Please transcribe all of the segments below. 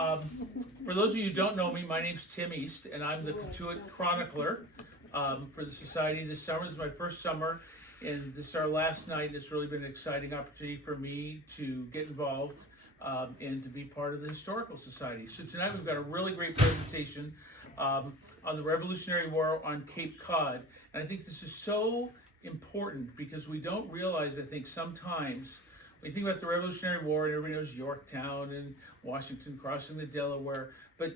Um, for those of you who don't know me, my name's Tim East, and I'm the Cotuit Chronicler for the Society this summer. This is my first summer, and this is our last night. It's really been an exciting opportunity for me to get involved and to be part of the Historical Society. So tonight we've got a really great presentation on the Revolutionary War on Cape Cod. And I think this is so important because we don't realize, I think, sometimes when you think about the Revolutionary War, and everybody knows Yorktown and Washington crossing the Delaware, but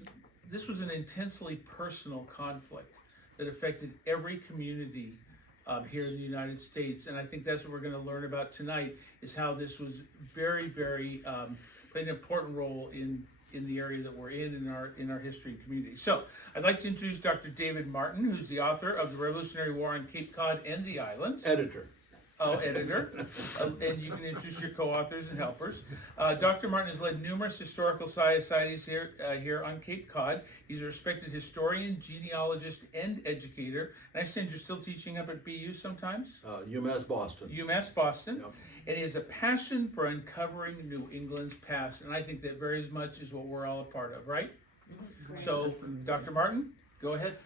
this was an intensely personal conflict that affected every community here in the United States. And I think that's what we're going to learn about tonight, is how this was very, very, played an important role in the area that we're in our history community. So I'd like to introduce Dr. David Martin, who's the author of The Revolutionary War on Cape Cod and the Islands. Editor. Oh, editor. And you can introduce your co-authors and helpers. Dr. Martin has led numerous historical societies here on Cape Cod. He's a respected historian, genealogist, and educator. And I understand you're still teaching up at BU sometimes? UMass Boston. UMass Boston. Yep. And he has a passion for uncovering New England's past. And I think that very much is what we're all a part of, right? So, Dr. Martin, go ahead.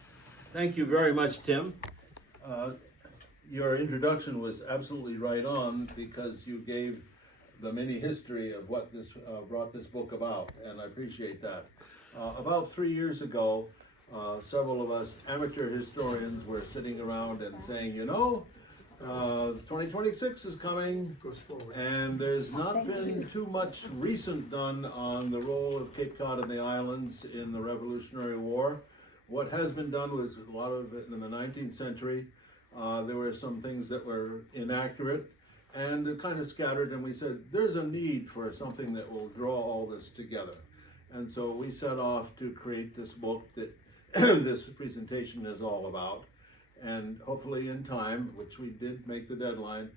Thank you very much, Tim. Your introduction was absolutely right on, because you gave the mini history of what this brought this book about, and I appreciate that. About 3 years ago, several of us amateur historians were sitting around and saying, 2026 is coming, and there's not been too much recent done on the role of Cape Cod and the islands in the Revolutionary War. What has been done was a lot of it in the 19th century. There were some things that were inaccurate and kind of scattered, and we said there's a need for something that will draw all this together. And so we set off to create this book that this presentation is all about. And hopefully in time, which we did make the deadline,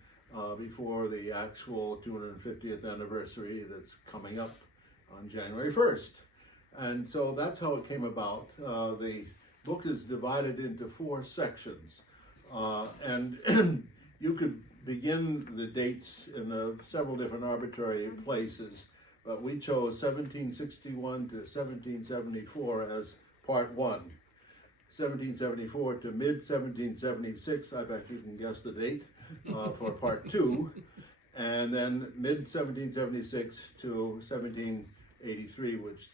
before the actual 250th anniversary that's coming up on January 1st. And so that's how it came about. The book is divided into 4 sections. And you could begin the dates in several different arbitrary places, but we chose 1761 to 1774 as part 1. 1774 to mid-1776, I bet you can guess the date, for part 2, and then mid-1776 to 1783, which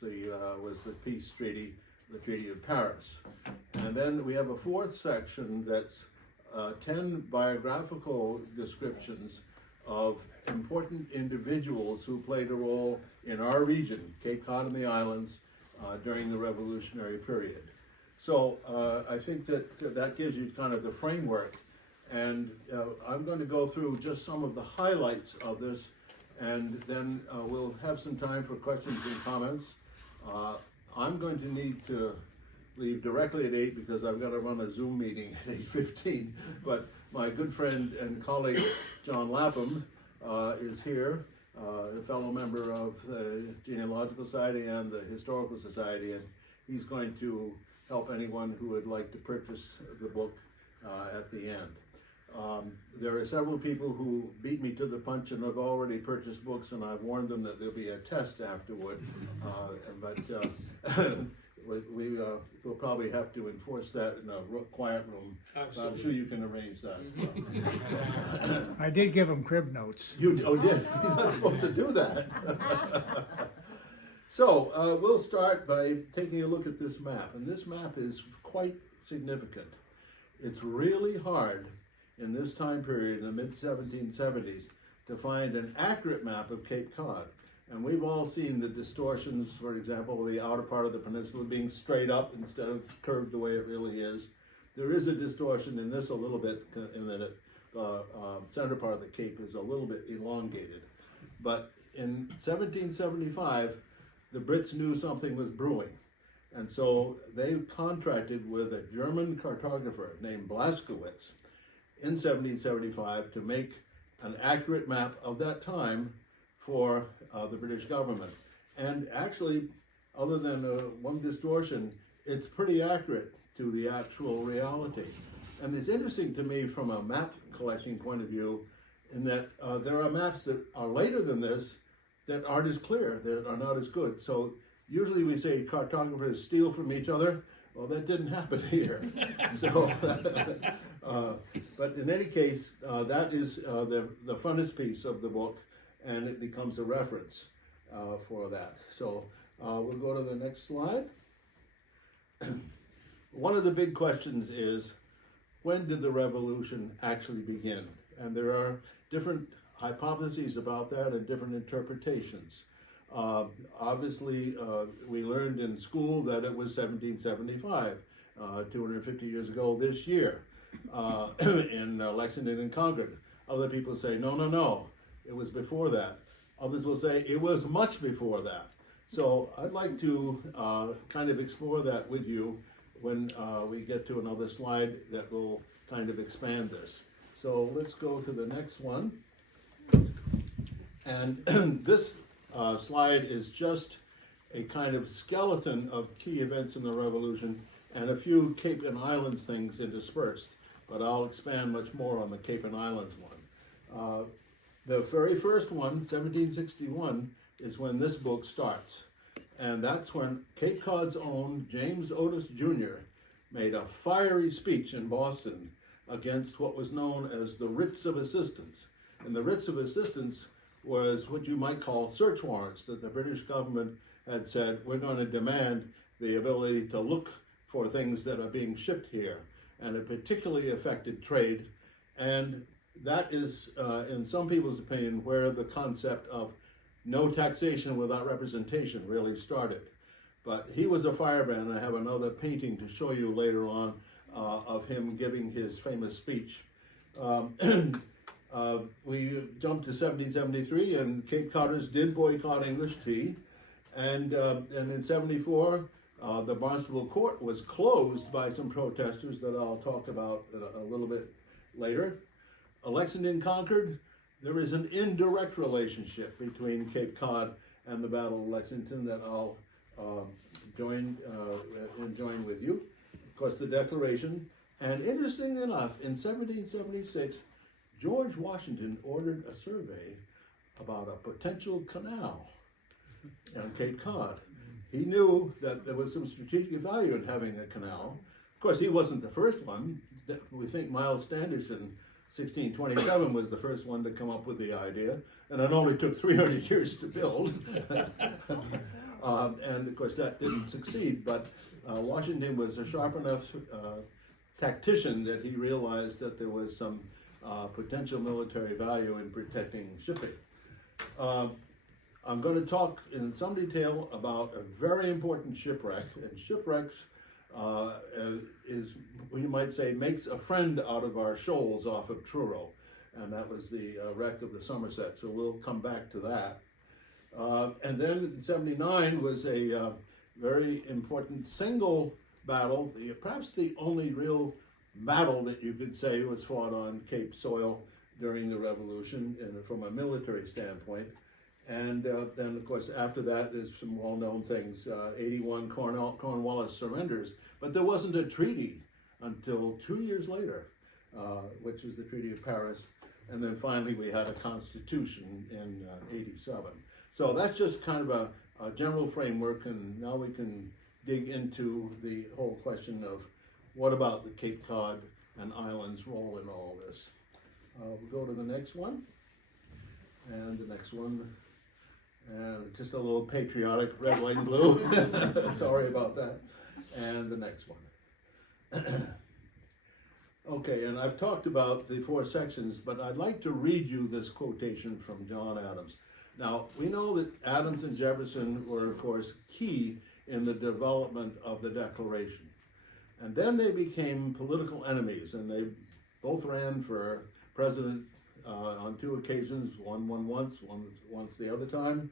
was the peace treaty, the Treaty of Paris. And then we have a 4th section that's 10 biographical descriptions of important individuals who played a role in our region, Cape Cod and the islands, during the Revolutionary period. So I think that gives you kind of the framework, and I'm going to go through just some of the highlights of this, and then we'll have some time for questions and comments. I'm going to need to leave directly at 8 because I've got to run a Zoom meeting at 8:15, but my good friend and colleague John Lapham is here, a fellow member of the Genealogical Society and the Historical Society, and he's going to help anyone who would like to purchase the book at the end. There are several people who beat me to the punch and have already purchased books, and I've warned them that there'll be a test afterward, but we'll probably have to enforce that in a quiet room. Absolutely. I'm sure you can arrange that. I did give him crib notes. You did? You're not supposed to do that. So we'll start by taking a look at this map, and this map is quite significant. It's really hard in this time period, in the mid-1770s, to find an accurate map of Cape Cod. And we've all seen the distortions, for example, the outer part of the peninsula being straight up instead of curved the way it really is. There is a distortion in this a little bit, in that the center part of the Cape is a little bit elongated. But in 1775, the Brits knew something was brewing. And so they contracted with a German cartographer named Blaskowitz in 1775 to make an accurate map of that time for the British government. And actually, other than one distortion, it's pretty accurate to the actual reality. And it's interesting to me from a map collecting point of view, in that there are maps that are later than this that aren't as clear, that are not as good. So Usually we say cartographers steal from each other. Well, that didn't happen here. So, but in any case, that is the frontispiece of the book, and it becomes a reference for that. So we'll go to the next slide. One of the big questions is, when did the revolution actually begin? And there are different hypotheses about that and different interpretations. Obviously, we learned in school that it was 1775, 250 years ago this year, in Lexington and Concord. Other people say, no, no, no, it was before that. Others will say it was much before that. So I'd like to kind of explore that with you when we get to another slide that will kind of expand this. So let's go to the next one. And this slide is just a kind of skeleton of key events in the Revolution and a few Cape and Islands things interspersed, but I'll expand much more on the Cape and Islands one. The very first one, 1761, is when this book starts. And that's when Cape Cod's own James Otis Jr. made a fiery speech in Boston against what was known as the writs of assistance. And the writs of assistance was what you might call search warrants that the British government had said, we're going to demand the ability to look for things that are being shipped here. And it particularly affected trade. And that is, in some people's opinion, where the concept of no taxation without representation really started. But he was a firebrand. I have another painting to show you later on of him giving his famous speech. We jumped to 1773, and Cape Codders did boycott English tea. And in 74, the Barnstable Court was closed by some protesters that I'll talk about a little bit later. Lexington conquered. There is an indirect relationship between Cape Cod and the Battle of Lexington that I'll join with you. Of course, the Declaration. And interestingly enough, in 1776, George Washington ordered a survey about a potential canal on Cape Cod. He knew that there was some strategic value in having a canal. Of course, he wasn't the first one. We think Miles Standish in 1627 was the first one to come up with the idea, and it only took 300 years to build. And of course that didn't succeed, but Washington was a sharp enough tactician that he realized that there was some potential military value in protecting shipping. I'm going to talk in some detail about a very important shipwreck, and shipwrecks is, you might say, makes a friend out of our shoals off of Truro, and that was the wreck of the Somerset, so we'll come back to that. And then 79 was a very important single battle, perhaps the only real battle that you could say was fought on Cape soil during the Revolution, and from a military standpoint. And then, of course, after that, there's some well-known things. 81, Cornwallis surrenders, but there wasn't a treaty until 2 years later, which was the Treaty of Paris. And then finally, we had a constitution in 87. So that's just kind of a general framework, and now we can dig into the whole question of what about the Cape Cod and Islands role in all this. We'll go to the next one, and the next one. And just a little patriotic red, white, and blue. Sorry about that. And the next one. Okay, and I've talked about the 4 sections, but I'd like to read you this quotation from John Adams. Now, we know that Adams and Jefferson were, of course, key in the development of the Declaration. And then they became political enemies, and they both ran for president on 2 occasions, one once the other time,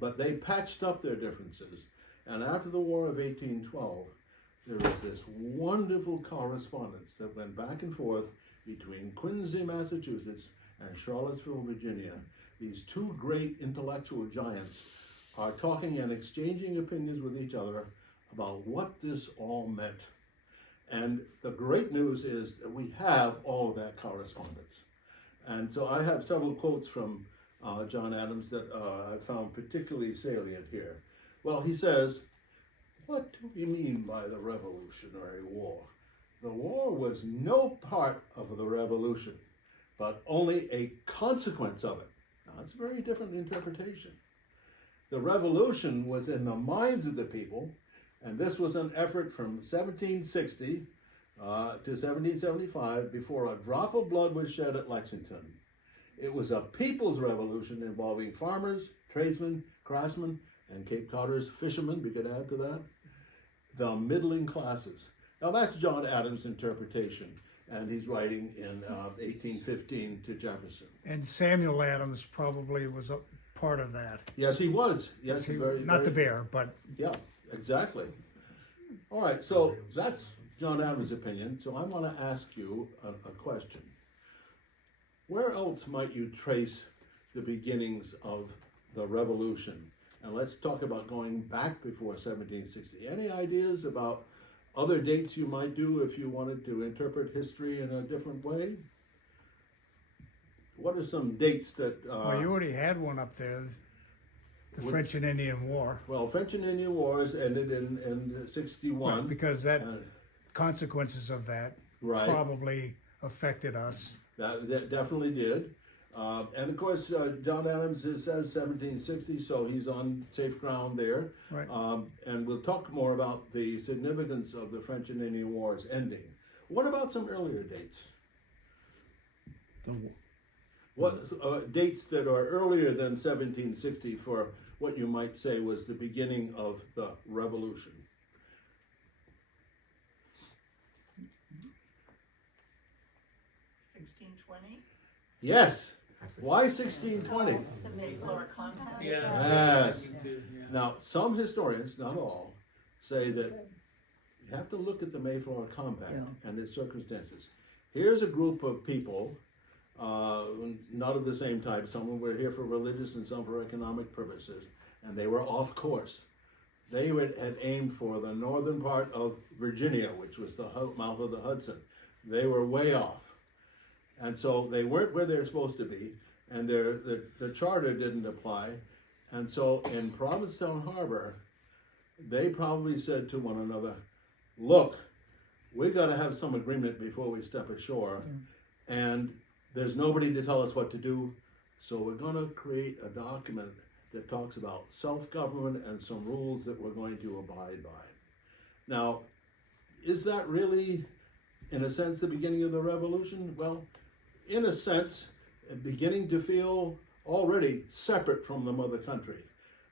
but they patched up their differences. And after the War of 1812, there was this wonderful correspondence that went back and forth between Quincy, Massachusetts, and Charlottesville, Virginia. These 2 great intellectual giants are talking and exchanging opinions with each other about what this all meant. And the great news is that we have all of that correspondence. And so I have several quotes from John Adams that I found particularly salient here. Well, he says, what do we mean by the Revolutionary War? The war was no part of the revolution, but only a consequence of it. Now, that's a very different interpretation. The revolution was in the minds of the people, and this was an effort from 1760 to 1775 before a drop of blood was shed at Lexington. It was a people's revolution involving farmers, tradesmen, craftsmen, and Cape Codders, fishermen, we could add to that, the middling classes. Now that's John Adams' interpretation, and he's writing in 1815 to Jefferson. And Samuel Adams probably was a part of that. Yes, he was. Yes, Not the bear, but yeah, exactly. All right, so that's John Adams' opinion. So I want to ask you a question. Where else might you trace the beginnings of the revolution? And let's talk about going back before 1760. Any ideas about other dates you might do if you wanted to interpret history in a different way? What are some dates that... well, you already had one up there, the French and Indian War. Well, French and Indian Wars ended in 61. Right, because that consequences of that Right. probably affected us. That definitely did. And of course, John Adams says 1760, so he's on safe ground there. Right. And we'll talk more about the significance of the French and Indian Wars ending. What about some earlier dates? What dates that are earlier than 1760 for what you might say was the beginning of the Revolution? Yes. Why 1620? The Mayflower Compact? Yeah. Yes. Yeah. Now, some historians, not all, say that you have to look at the Mayflower Compact and its circumstances. Here's a group of people, not of the same type. Some were here for religious and some for economic purposes, and they were off course. They had aimed for the northern part of Virginia, which was the mouth of the Hudson. They were way off. And so they weren't where they were supposed to be, and the charter didn't apply. And so in Provincetown Harbor, they probably said to one another, look, we got to have some agreement before we step ashore, and there's nobody to tell us what to do, so we're going to create a document that talks about self-government and some rules that we're going to abide by. Now, is that really, in a sense, the beginning of the revolution? Well, in a sense, beginning to feel already separate from the mother country.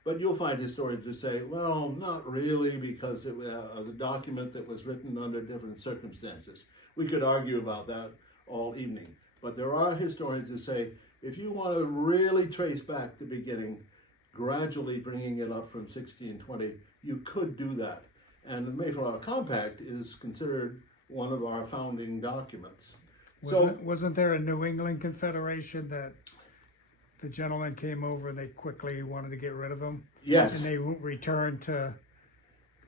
But you'll find historians who say, well, not really, because it was a document that was written under different circumstances. We could argue about that all evening. But there are historians who say, if you want to really trace back the beginning, gradually bringing it up from 1620, you could do that. And the Mayflower Compact is considered one of our founding documents. Wasn't there a New England Confederation that the gentleman came over and they quickly wanted to get rid of him? Yes. And they returned to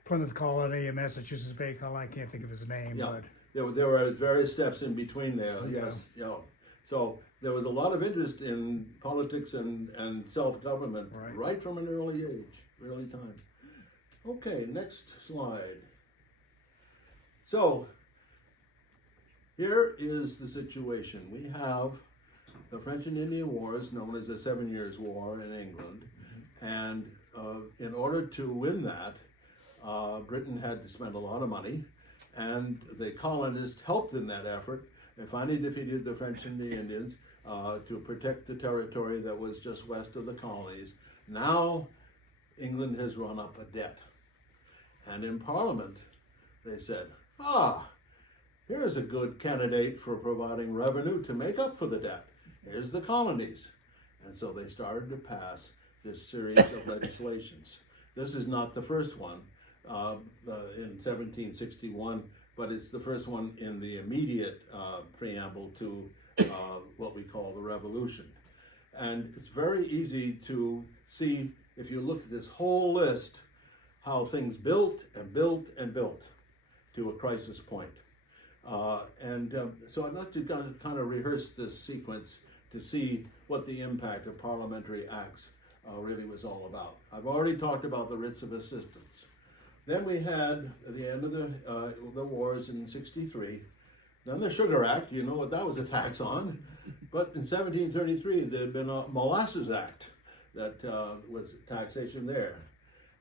Plymouth Colony and Massachusetts Bay Colony. I can't think of his name, Yeah. but There were various steps in between there, Yeah. yes. Yeah. So there was a lot of interest in politics and self-government right from an early age, early time. Okay, next slide. So here is the situation. We have the French and Indian Wars, known as the 7 Years' War in England, and in order to win that, Britain had to spend a lot of money, and the colonists helped in that effort. They finally defeated the French and the Indians to protect the territory that was just west of the colonies. Now, England has run up a debt. And in Parliament, they said, here's a good candidate for providing revenue to make up for the debt. Here's the colonies. And so they started to pass this series of legislations. This is not the first one in 1761, but it's the first one in the immediate preamble to what we call the Revolution. And it's very easy to see, if you look at this whole list, how things built and built and built to a crisis point. So I'd like to kind of rehearse this sequence to see what the impact of parliamentary acts really was all about. I've already talked about the writs of assistance. Then we had, at the end of the wars in 63, then the Sugar Act, you know what that was a tax on. But in 1733, there had been a Molasses Act that was taxation there.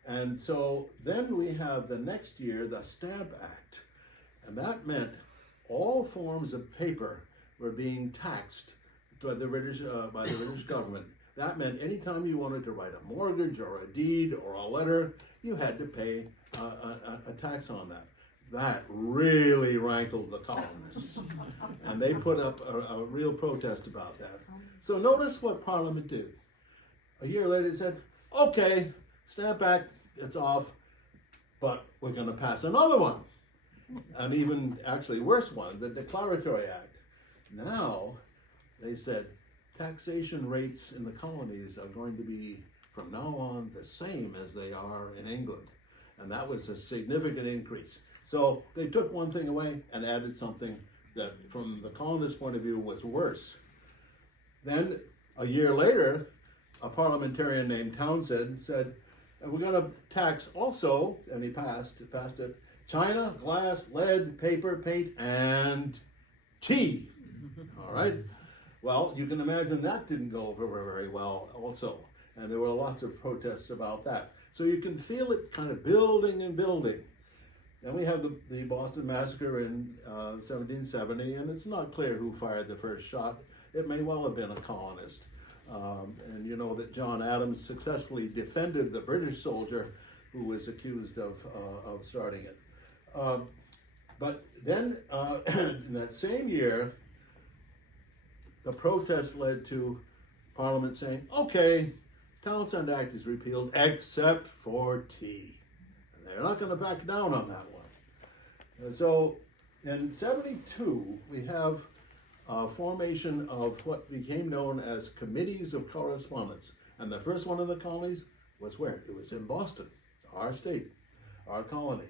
And so then we have the next year, the Stamp Act. And that meant all forms of paper were being taxed by the British government. That meant anytime you wanted to write a mortgage or a deed or a letter, you had to pay a tax on that. That really rankled the colonists. And they put up a real protest about that. So notice what Parliament did. A year later they said, okay, Stamp Act, it's off, but we're going to pass another one. An even actually worse one, the Declaratory Act. Now, they said, taxation rates in the colonies are going to be, from now on, the same as they are in England. And that was a significant increase. So they took one thing away and added something that, from the colonist point of view, was worse. Then, a year later, a parliamentarian named Townsend said, we're going to tax also, and he passed it, china, glass, lead, paper, paint, and tea. All right? Well, you can imagine that didn't go over very well also. And there were lots of protests about that. So you can feel it kind of building and building. Then we have the Boston Massacre in 1770, and it's not clear who fired the first shot. It may well have been a colonist. And you know that John Adams successfully defended the British soldier who was accused of starting it. But then, in that same year, the protest led to Parliament saying, okay, Townshend Act is repealed except for tea. And they're not going to back down on that one. And so in 72, we have formation of what became known as committees of correspondence. And the first one in the colonies was where? It was in Boston, our state, our colony.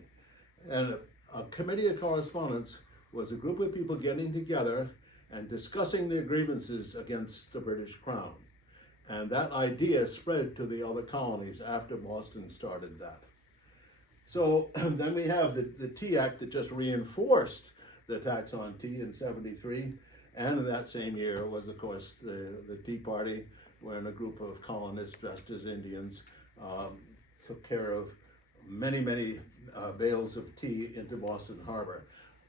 And a committee of correspondence was a group of people getting together and discussing their grievances against the British Crown. And that idea spread to the other colonies after Boston started that. So then we have the Tea Act that just reinforced the tax on tea in 73. And in that same year was, of course, the Tea Party, when a group of colonists dressed as Indians took care of many bales of tea into Boston Harbor.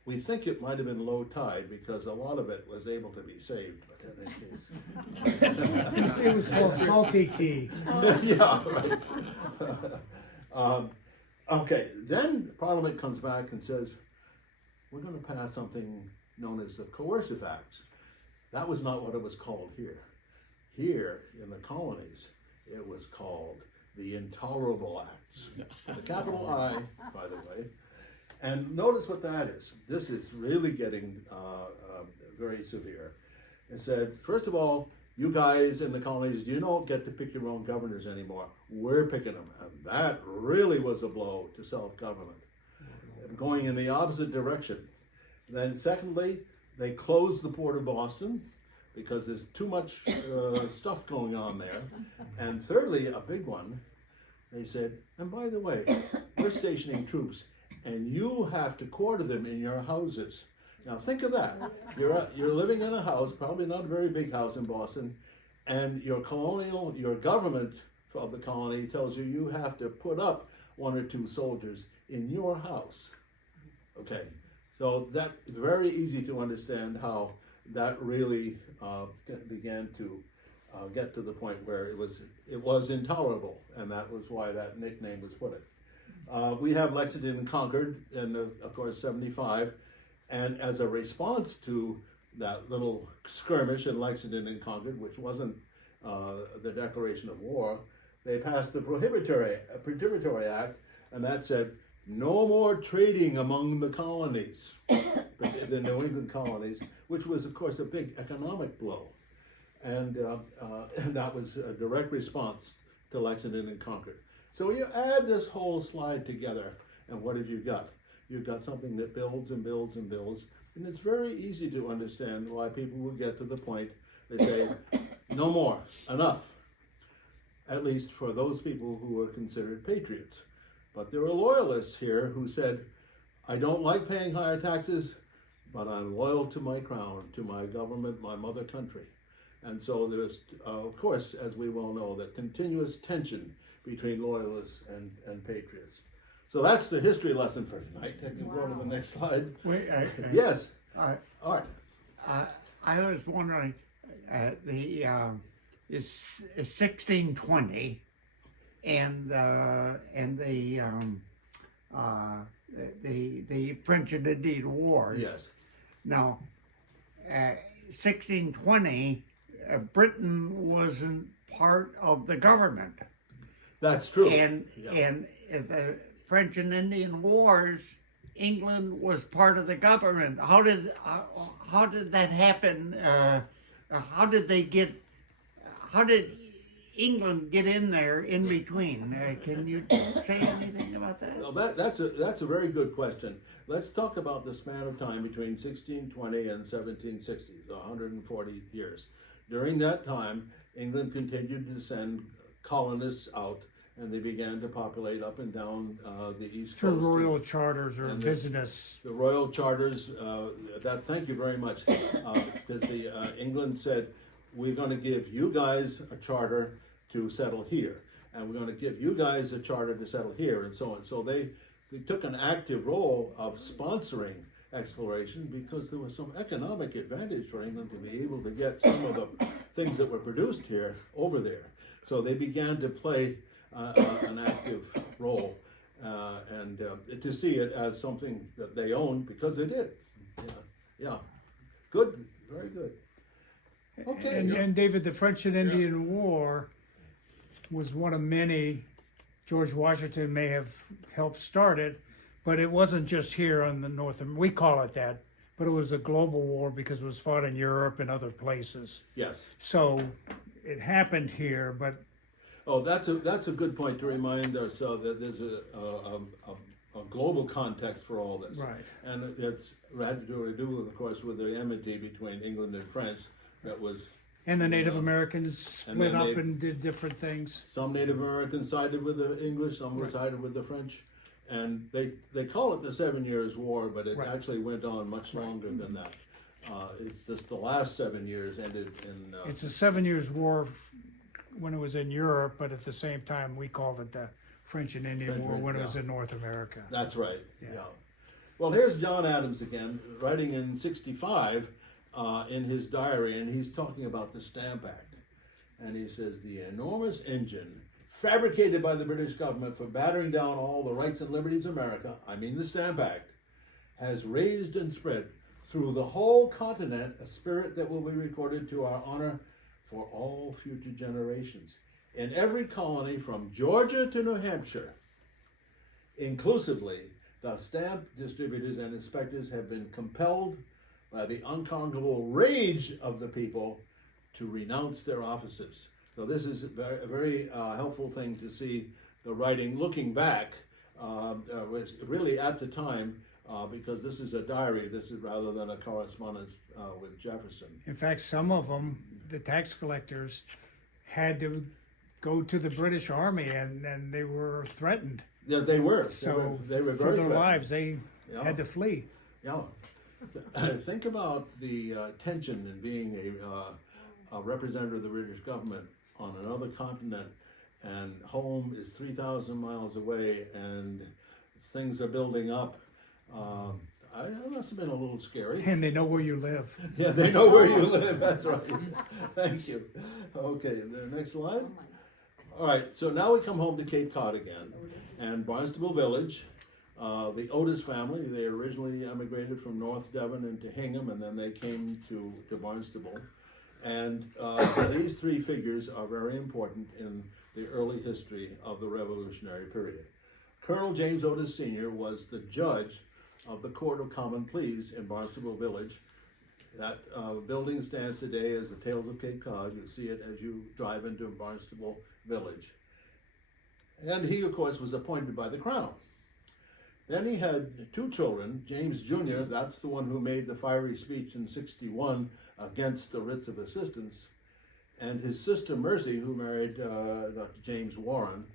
We think it might have been low tide because a lot of it was able to be saved. But in any case, It was called salty tea. yeah, right. Okay, then Parliament comes back and says, we're going to pass something known as the Coercive Acts. That was not what it was called here. Here, in the colonies, it was called the Intolerable Acts. The capital I, by the way. And notice what that is. This is really getting very severe. It said, first of all, you guys in the colonies, you don't get to pick your own governors anymore. We're picking them. And that really was a blow to self-government. Going in the opposite direction. Then secondly, they closed the port of Boston because there's too much stuff going on there. And thirdly, a big one, they said, and by the way, we're stationing troops and you have to quarter them in your houses. Now think of that. You're living in a house, probably not a very big house in Boston, and your government of the colony tells you have to put up 1 or 2 soldiers in your house. Okay, so that's very easy to understand how that really began to get to the point where it was intolerable, and that was why that nickname was put it. We have Lexington and Concord, and of course 75, and as a response to that little skirmish in Lexington and Concord, which wasn't the declaration of war, they passed the Prohibitory Act, and that said, no more trading among the colonies, the New England colonies, which was, of course, a big economic blow. And that was a direct response to Lexington and Concord. So you add this whole slide together, and what have you got? You've got something that builds and builds and builds, and it's very easy to understand why people will get to the point they say, no more, enough. at least for those people who were considered patriots. But there were loyalists here who said, I don't like paying higher taxes, but I'm loyal to my crown, to my government, my mother country. And so there's, of course, as we well know, that continuous tension between loyalists and patriots. So that's the history lesson for tonight. I can go to the next slide. Wait, Yes, I, all right. I was wondering, it's 1620, and the French and Indian Wars. Yes, Now, 1620, Britain wasn't part of the government, that's true. and Yeah. and in the French and Indian Wars, England was part of the government. How did that happen? How did England get in there in between? Can you say anything about that? Well, that's a very good question. Let's talk about the span of time between 1620 and 1760, 140 years. During that time, England continued to send colonists out, and they began to populate up and down the East Through Coast. royal charters or And business. The royal charters, thank you very much, because England said, we're going to give you guys a charter to settle here, and we're going to give you guys a charter to settle here, and so on. So they took an active role of sponsoring exploration because there was some economic advantage for England to be able to get some of the things that were produced here over there. So they began to play an active role and to see it as something that they owned because they did. Yeah. Good, very good. Okay. And David, the French and Indian War was one of many. George Washington may have helped start it, but it wasn't just here on the North. We call it that, but it was a global war because it was fought in Europe and other places. Yes. So it happened here, but Oh, that's a good point to remind us that there's a global context for all this. Right. And it's had to do, of course, with the enmity between England and France that was. and the Native Americans split then up they- and did different things. Some Native Americans sided with the English, some were sided with the French. And they call it the 7 Years' War, but it Right. actually went on much longer than that. It's just the last 7 years ended in. It's a 7 Years' War when it was in Europe, but at the same time we called it the French and Indian War when it was yeah. in North America. That's right, Yeah. yeah. Well, here's John Adams again, writing in 65 in his diary, and he's talking about the Stamp Act. And he says, the enormous engine fabricated by the British government for battering down all the rights and liberties of America, I mean the Stamp Act, has raised and spread through the whole continent a spirit that will be recorded to our honor for all future generations. In every colony from Georgia to New Hampshire, inclusively, the stamp distributors and inspectors have been compelled by the unconquerable rage of the people to renounce their offices. So this is a very helpful thing to see the writing looking back was really at the time because this is a diary, this is rather than a correspondence with Jefferson. In fact, some of them, the tax collectors, had to go to the British Army and they were threatened. Yeah, they were. So They were for very their threatened. lives, they Yeah. had to flee. Yeah. Think about the tension in being a representative of the British government on another continent, and home is 3,000 miles away, and things are building up. It must have been a little scary. And they know where you live. Yeah, they know where you live. That's right. Thank you. Okay, the next slide. All right, so now we come home to Cape Cod again, and Barnstable Village. The Otis family, they originally emigrated from North Devon into Hingham, and then they came to Barnstable. And these three figures are very important in the early history of the Revolutionary period. Colonel James Otis Sr. was the judge of the Court of Common Pleas in Barnstable Village. That building stands today as the Tales of Cape Cod. You'll see it as you drive into Barnstable Village. And he, of course, was appointed by the Crown. Then he had two children, James Jr., that's the one who made the fiery speech in '61 against the writs of assistance, and his sister Mercy, who married Dr. James Warren,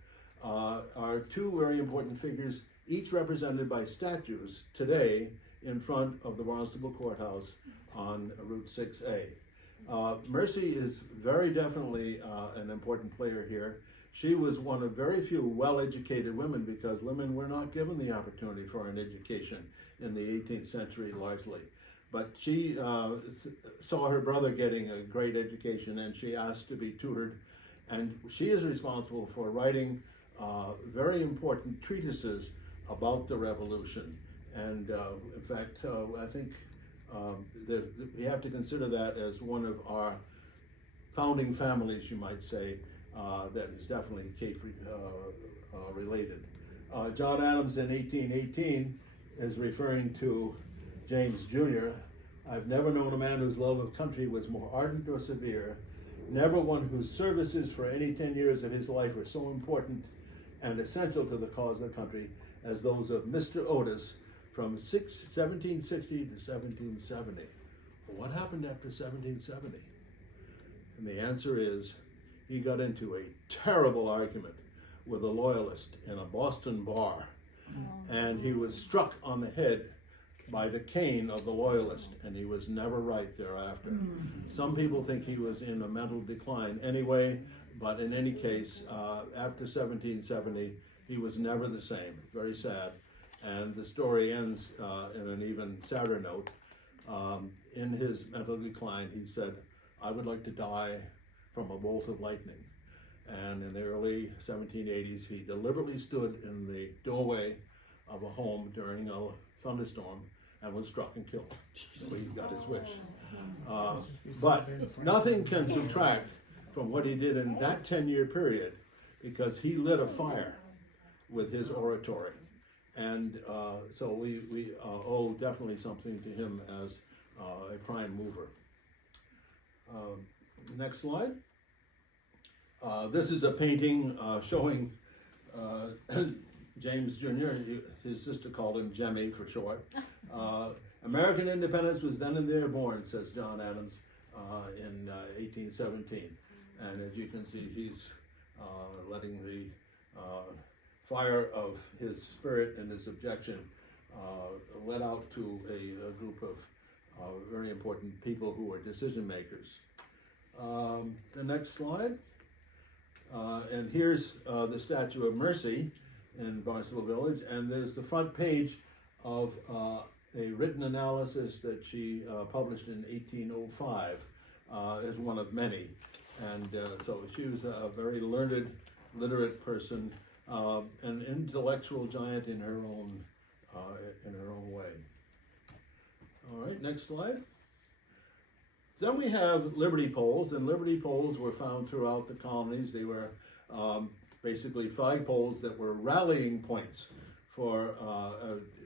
are two very important figures, each represented by statues today in front of the Barnstable Courthouse on Route 6A. Mercy is very definitely an important player here. She was one of very few well-educated women, because women were not given the opportunity for an education in the 18th century largely. But she saw her brother getting a great education, and she asked to be tutored. And she is responsible for writing very important treatises about the Revolution. And in fact, I think we have to consider that as one of our founding families, you might say, that is definitely Cape related. John Adams in 1818 is referring to James Jr. I've never known a man whose love of country was more ardent or severe, never one whose services for any 10 years of his life were so important and essential to the cause of the country as those of Mr. Otis from 1760 to 1770. Well, what happened after 1770? And the answer is, he got into a terrible argument with a loyalist in a Boston bar, and he was struck on the head by the cane of the loyalist, and he was never right thereafter. Some people think he was in a mental decline anyway, but in any case, after 1770, he was never the same. Very sad. And the story ends in an even sadder note. In his mental decline, he said, "I would like to die from a bolt of lightning." And in the early 1780s, he deliberately stood in the doorway of a home during a thunderstorm and was struck and killed. So he got his wish. But nothing can subtract from what he did in that 10-year period, because he lit a fire with his oratory. And so we owe definitely something to him as a prime mover. Next slide. This is a painting showing James Jr., his sister called him Jemmy for short. American independence was then and there born, says John Adams, in 1817. And as you can see, he's letting the fire of his spirit and his objection let out to a group of very important people who are decision makers. The next slide. And here's the statue of Mercy in Barnstable Village, and there's the front page of a written analysis that she published in 1805 as one of many. And so she was a very learned, literate person, an intellectual giant in her own way. All right, next slide. Then we have liberty poles, and liberty poles were found throughout the colonies. They were basically flagpoles that were rallying points for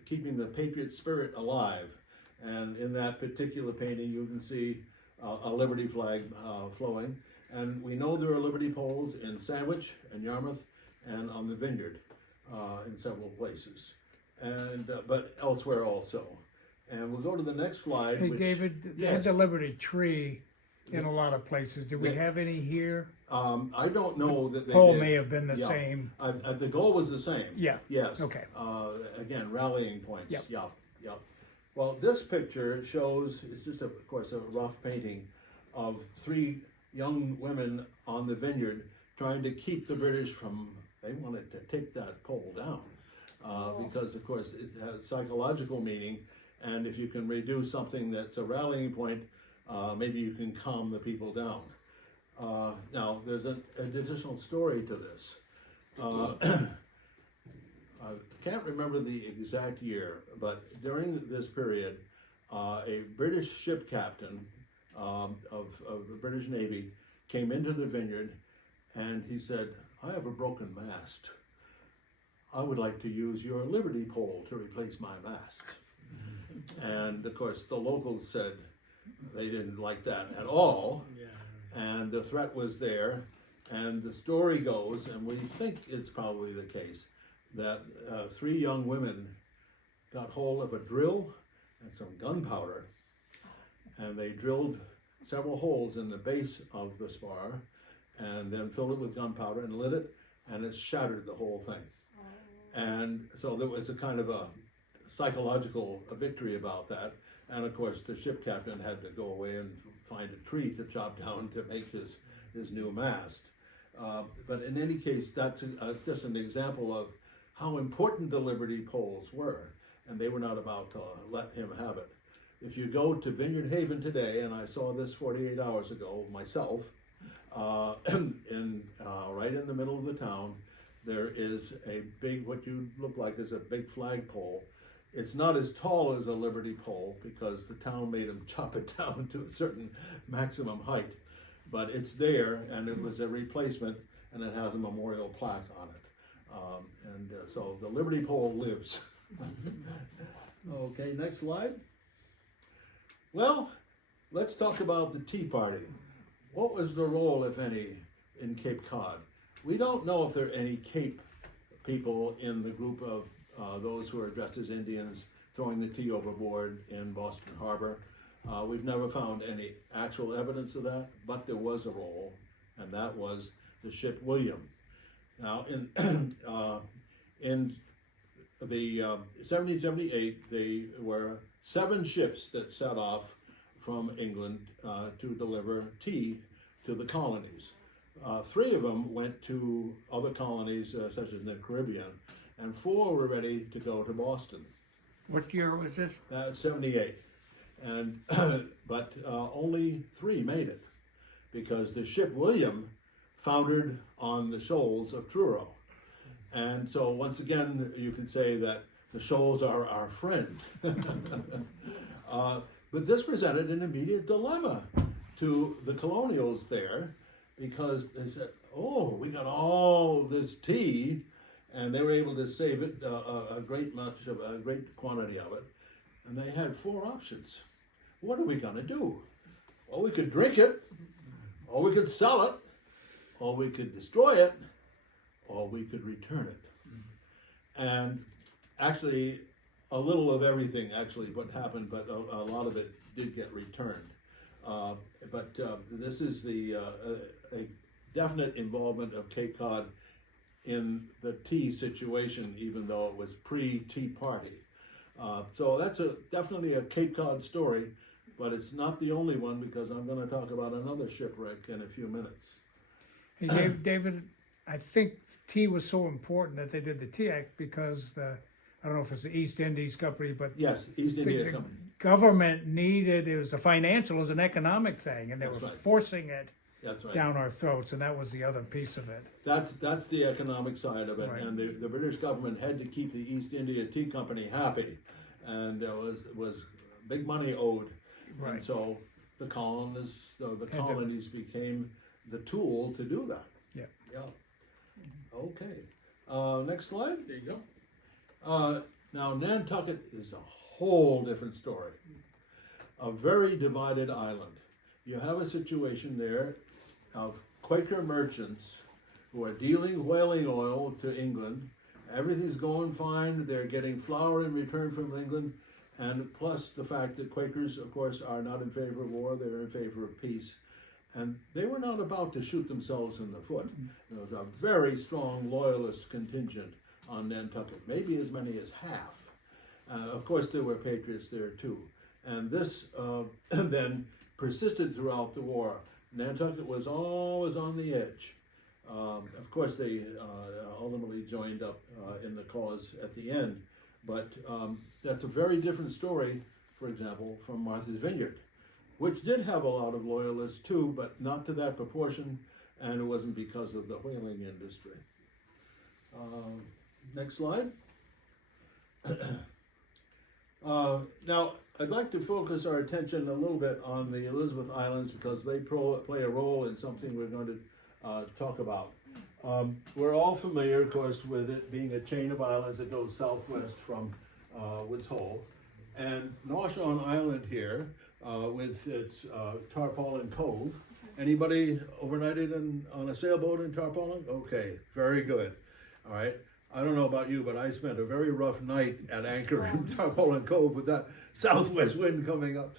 keeping the patriot spirit alive. And in that particular painting, you can see a liberty flag flowing. And we know there are liberty poles in Sandwich and Yarmouth and on the Vineyard in several places, and but elsewhere also. And we'll go to the next slide. Hey, David, they had the Liberty Tree in a lot of places. Do we have any here? I don't know that they Pole did. may have been the same. The goal was the same. Yeah. Yes. Okay. Again, rallying points. Yep. Yep. Well, this picture shows, it's just, of course, a rough painting of three young women on the Vineyard trying to keep the British from, they wanted to take that pole down. Because, of course, it has psychological meaning. And if you can reduce something that's a rallying point, maybe you can calm the people down. Now, there's an additional story to this. I can't remember the exact year, but during this period, a British ship captain of the British Navy came into the Vineyard, and he said, "I have a broken mast. I would like to use your liberty pole to replace my mast." And of course, the locals said they didn't like that at all, and the threat was there. And the story goes, and we think it's probably the case, that three young women got hold of a drill and some gunpowder, and they drilled several holes in the base of the spar, and then filled it with gunpowder and lit it, and it shattered the whole thing. And so there was a kind of a psychological victory about that. And of course, the ship captain had to go away and find a tree to chop down to make his new mast. But in any case, that's just an example of how important the Liberty poles were, and they were not about to let him have it. If you go to Vineyard Haven today, and I saw this 48 hours ago myself, right in the middle of the town, there is a big, what you look like is a big flagpole. It's not as tall as a Liberty pole because the town made them chop it down to a certain maximum height. But it's there, and it was a replacement, and it has a memorial plaque on it. So the Liberty pole lives. Okay, next slide. Well, let's talk about the Tea Party. What was the role, if any, in Cape Cod? We don't know if there are any Cape people in the group of those who are dressed as Indians throwing the tea overboard in Boston Harbor. We've never found any actual evidence of that, but there was a role, and that was the ship William. Now, in the 1778, there were 7 ships that set off from England to deliver tea to the colonies. 3 of them went to other colonies, such as in the Caribbean, and 4 were ready to go to Boston. What year was this? 78. And but only 3 made it, because the ship William foundered on the shoals of Truro. And so once again, you can say that the shoals are our friend. But this presented an immediate dilemma to the colonials there, because they said, oh, we got all this tea, and they were able to save it, a great quantity of it. And they had 4 options. What are we gonna do? Well, we could drink it, or we could sell it, or we could destroy it, or we could return it. And actually, a little of everything actually what happened, but a lot of it did get returned. But this is a definite involvement of Cape Cod in the tea situation, even though it was pre-Tea Party. So that's definitely a Cape Cod story, but it's not the only one, because I'm going to talk about another shipwreck in a few minutes. Hey, David, I think tea was so important that they did the Tea Act because I don't know if it's the East Indies Company, but Yes, East India the Company. government needed, it was a financial, it was an economic thing, and they That's were right. forcing it That's right. down our throats, and that was the other piece of it. That's the economic side of it, Right. and the British government had to keep the East India Tea Company happy, and there was big money owed, and Right. so the colonies became the tool to do that. Yeah. Yeah. Okay. Next slide. There you go. Now Nantucket is a whole different story. A very divided island. You have a situation there of Quaker merchants who are dealing whaling oil to England. Everything's going fine. They're getting flour in return from England. And plus the fact that Quakers, of course, are not in favor of war. They're in favor of peace. And they were not about to shoot themselves in the foot. There was a very strong loyalist contingent on Nantucket, maybe as many as half. Of course, there were patriots there too. And this then persisted throughout the war. Nantucket was always on the edge. Of course, they ultimately joined up in the cause at the end. But that's a very different story, for example, from Martha's Vineyard, which did have a lot of loyalists too, but not to that proportion, and it wasn't because of the whaling industry. Next slide. Now, I'd like to focus our attention a little bit on the Elizabeth Islands, because they play a role in something we're going to talk about. We're all familiar, of course, with it being a chain of islands that goes southwest from Woods Hole. And Norshorn Island here, with its Tarpaulin Cove. Anybody overnighted on a sailboat in Tarpaulin? Okay, very good. All right. I don't know about you, but I spent a very rough night at anchor in Tarpaulin Cove with that southwest wind coming up.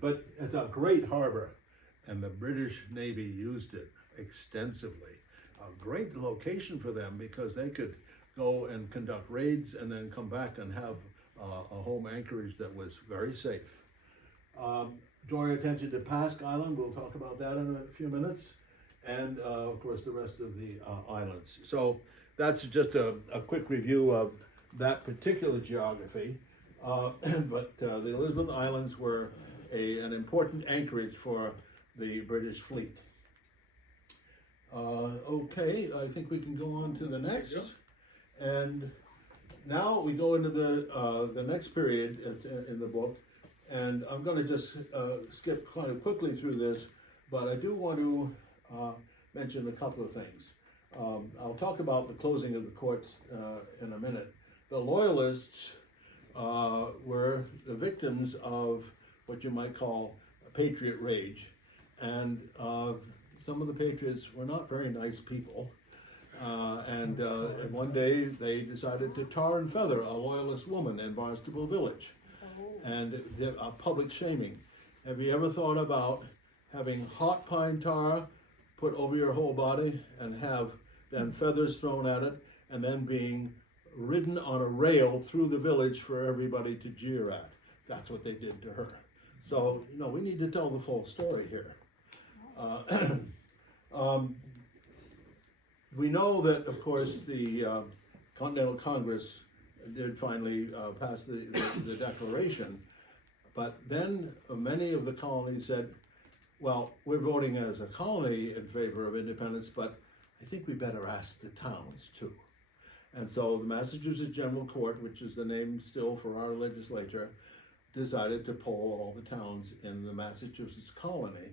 But it's a great harbor, and the British Navy used it extensively. A great location for them because they could go and conduct raids and then come back and have a home anchorage that was very safe. Drawing attention to Pasque Island, we'll talk about that in a few minutes, and of course the rest of the islands. So that's just a quick review of that particular geography. But the Elizabeth Islands were an important anchorage for the British fleet. Okay, I think we can go on to the next. And now we go into the next period in the book, and I'm going to just skip kind of quickly through this, but I do want to mention a couple of things. I'll talk about the closing of the courts in a minute. The Loyalists were the victims of what you might call patriot rage, and some of the patriots were not very nice people. And one day they decided to tar and feather a loyalist woman in Barnstable Village, and a public shaming. Have you ever thought about having hot pine tar put over your whole body and have then feathers thrown at it, and then being ridden on a rail through the village for everybody to jeer at? That's what they did to her. So, we need to tell the full story here. We know that, of course, the Continental Congress did finally pass the Declaration, but then many of the colonies said, well, we're voting as a colony in favor of independence, but I think we better ask the towns too. And so the Massachusetts General Court, which is the name still for our legislature, decided to poll all the towns in the Massachusetts colony.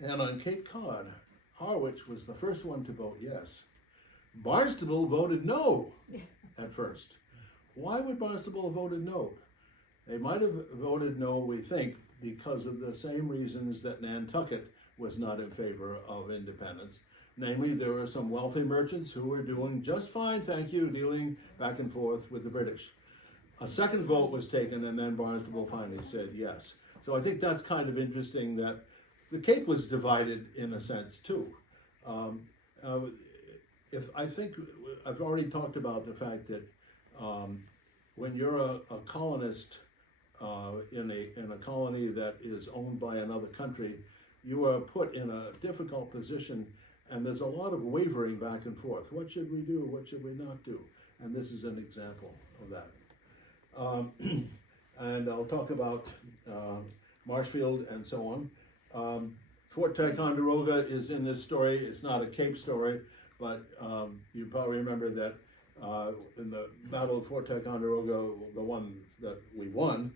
And on Cape Cod, Harwich was the first one to vote yes. Barnstable voted no at first. Why would Barnstable have voted no? They might have voted no, we think, because of the same reasons that Nantucket was not in favor of independence. Namely, there were some wealthy merchants who were doing just fine, thank you, dealing back and forth with the British. A second vote was taken, and then Barnstable finally said yes. So I think that's kind of interesting that the Cape was divided in a sense too. I think I've already talked about the fact that when you're a colonist in a colony that is owned by another country, you are put in a difficult position, and there's a lot of wavering back and forth. What should we do? What should we not do? And this is an example of that. And I'll talk about Marshfield and so on. Fort Ticonderoga is in this story. It's not a Cape story, but you probably remember that in the Battle of Fort Ticonderoga, the one that we won,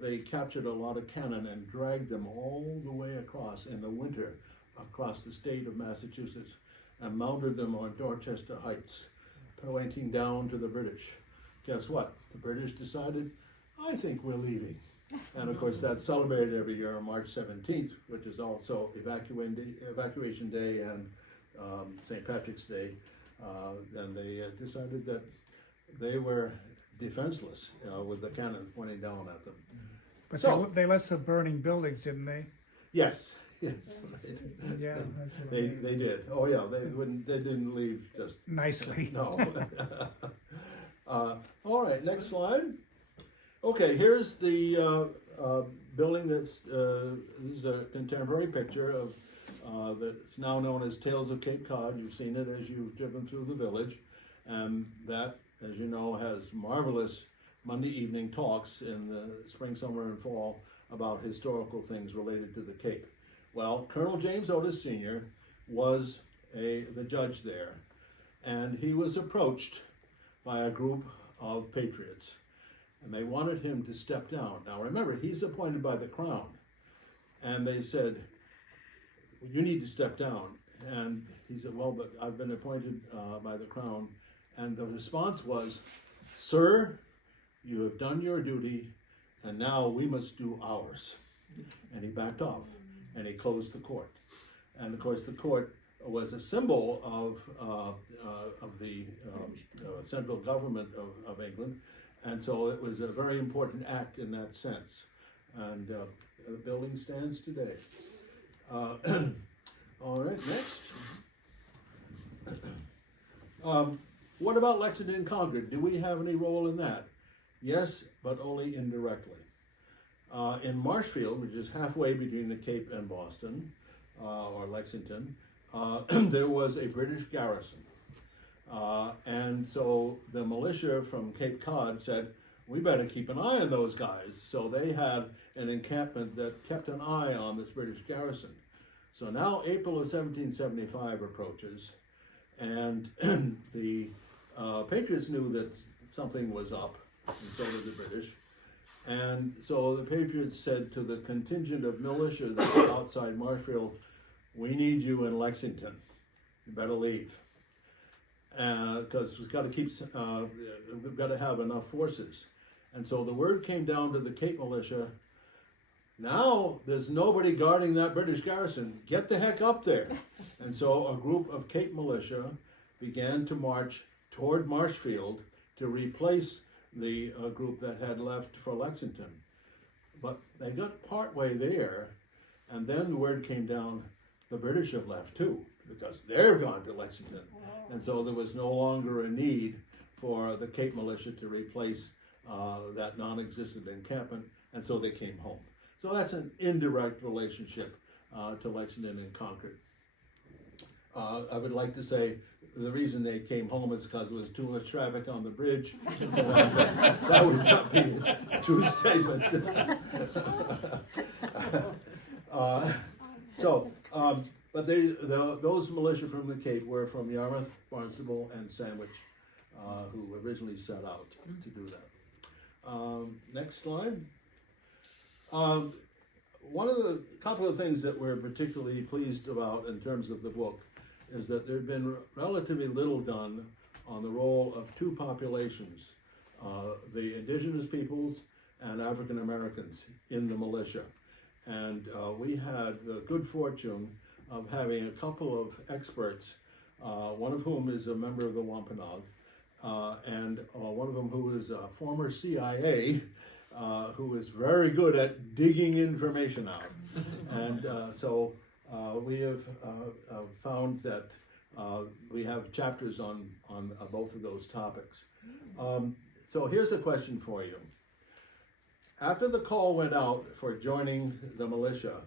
they captured a lot of cannon and dragged them all the way across in the winter, across the state of Massachusetts, and mounted them on Dorchester Heights, pointing down to the British. Guess what? The British decided, I think we're leaving. And of course, that's celebrated every year on March 17th, which is also Evacuation Day and St. Patrick's Day. Then they decided that they were defenseless with the cannon pointing down at them. But So- they let some burning buildings, didn't they? Yes. Right. Yeah, that's what They did. Oh yeah, they didn't leave just nicely. no. All right, next slide. Okay, here's the building that's this is a contemporary picture of that's now known as Tales of Cape Cod. You've seen it as you've driven through the village, and that, as you know, has marvelous Monday evening talks in the spring, summer, and fall about historical things related to the Cape. Well, Colonel James Otis Sr. was the judge there, and he was approached by a group of patriots, and they wanted him to step down. Now remember, he's appointed by the Crown, and they said, you need to step down. And he said, well, but I've been appointed by the Crown. And the response was, sir, you have done your duty, and now we must do ours. And he backed off, and he closed the court. And of course, the court was a symbol of the central government of England, and so it was a very important act in that sense. and the building stands today. All right, next. What about Lexington and Concord? Do we have any role in that? Yes, but only indirectly. In Marshfield, which is halfway between the Cape and Boston, or Lexington, there was a British garrison. And so the militia from Cape Cod said, we better keep an eye on those guys. So they had an encampment that kept an eye on this British garrison. So now April of 1775 approaches, and the Patriots knew that something was up, and so did the British. And so the Patriots said to the contingent of militia that was outside Marshfield, we need you in Lexington. You better leave. Because we've got to keep, we've got to have enough forces. And so the word came down to the Cape militia, now there's nobody guarding that British garrison. Get the heck up there. And so a group of Cape militia began to march toward Marshfield to replace the group that had left for Lexington. But they got partway there, and then the word came down, the British have left too, because they're gone to Lexington. And so there was no longer a need for the Cape militia to replace that non-existent encampment, and so they came home. So that's an indirect relationship to Lexington and Concord. I would like to say the reason they came home is because there was too much traffic on the bridge. So that would not be a true statement. But those militia from the Cape were from Yarmouth, Barnstable, and Sandwich, who originally set out to do that. Next slide. One of the couple of things that we're particularly pleased about in terms of the book is that there had been relatively little done on the role of two populations, the indigenous peoples and African Americans in the militia. And we had the good fortune of having a couple of experts, one of whom is a member of the Wampanoag, and one of them who is a former CIA, who is very good at digging information out. And so we have found that we have chapters on both of those topics. So here's a question for you. After the call went out for joining the militia,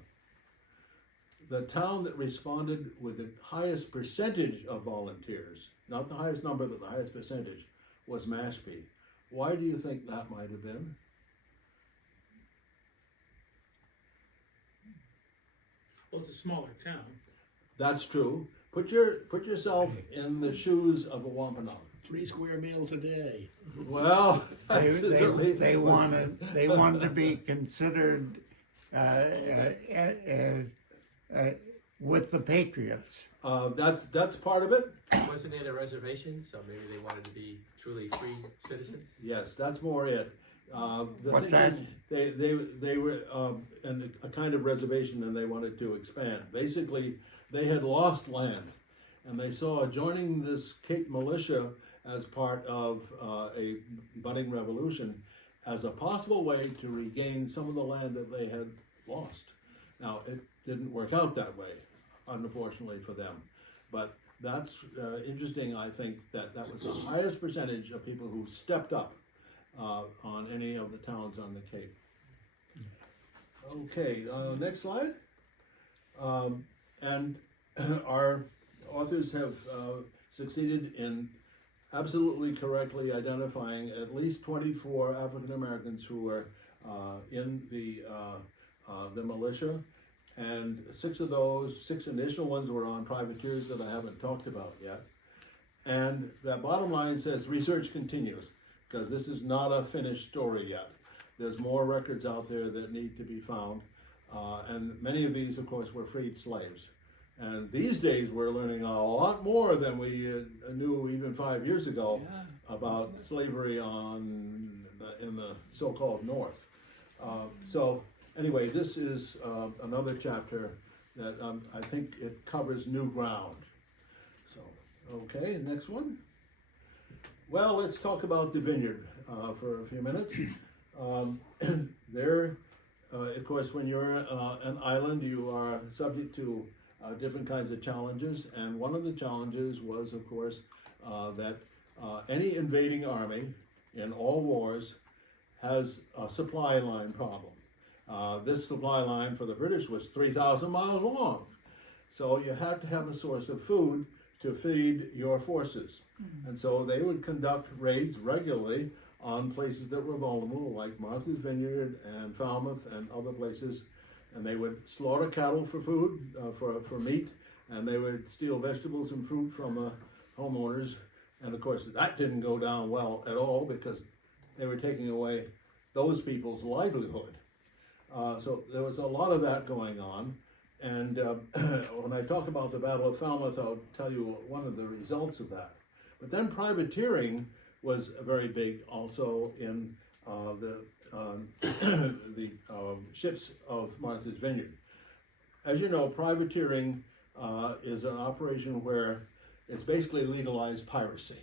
the town that responded with the highest percentage of volunteers, not the highest number, but the highest percentage, was Mashpee. Why do you think that might have been? Well, it's a smaller town. That's true. Put yourself in the shoes of a Wampanoag. 3 square meals a day. Well, They wanted to be considered with the Patriots. that's part of it. Wasn't it a reservation, so maybe they wanted to be truly free citizens? Yes, that's more it. What's that? They were in a kind of reservation, and they wanted to expand. Basically, they had lost land, and they saw joining this Cape militia as part of a budding revolution as a possible way to regain some of the land that they had lost. Now, it didn't work out that way, unfortunately for them. But that's interesting, I think, that was the highest percentage of people who stepped up on any of the towns on the Cape. Okay, next slide. And our authors have succeeded in absolutely correctly identifying at least 24 African Americans who were in the militia, and 6 of those, 6 initial ones were on privateers that I haven't talked about yet. And that bottom line says research continues, because this is not a finished story yet. There's more records out there that need to be found, and many of these, of course, were freed slaves. And these days we're learning a lot more than we knew even 5 years ago about slavery in the so-called North. So anyway, this is another chapter that I think it covers new ground. So, okay, next one. Well, let's talk about the vineyard for a few minutes. There of course, when you're an island, you are subject to different kinds of challenges, and one of the challenges was, of course, that any invading army in all wars has a supply line problem. This supply line for the British was 3,000 miles long, so you had to have a source of food to feed your forces, and so they would conduct raids regularly on places that were vulnerable, like Martha's Vineyard and Falmouth and other places, and they would slaughter cattle for food, for meat, and they would steal vegetables and fruit from the homeowners, and of course that didn't go down well at all because they were taking away those people's livelihood. So there was a lot of that going on, and when I talk about the Battle of Falmouth, I'll tell you one of the results of that. But then privateering was very big also in the ships of Martha's Vineyard. As you know, privateering is an operation where it's basically legalized piracy.